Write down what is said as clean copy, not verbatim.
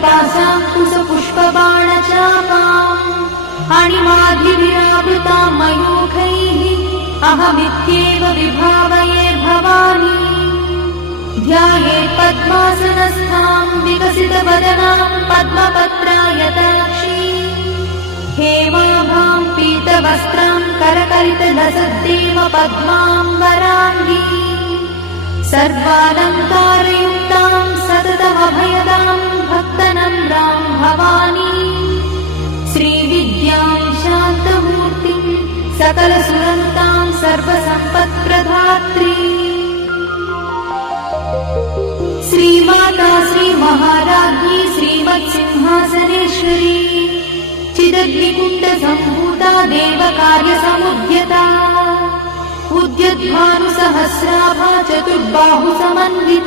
पीतपाशाङ्कुशपुष्पबाणचापाम् अणिमाधिविरावृतां मयूखैः अहमित्येव विभावये भवानी। ध्यायेत् पद्मासनस्थां विकसितवदनां पद्मपत्रायताक्षी हेमाभां पीतवस्त्रां करकलितलसद्देव पद्माम्बराङ्गी सर्वालङ्कारयुक्तां सततमभयदां भक्तनम्रां भवानी श्रीविद्यां शान्तमूर्तिं सकलसुरन्तां सर्वसम्पत्प्रदात्री श्रीमाता श्रीमहाराज्ञी श्रीमत्सिंहासनेश्वरी चिदग्निकुण्डसम्भूता देवकार्यसमुद्यता उद्यद्भानुसहस्राभा चतुर्बाहुसमन्विता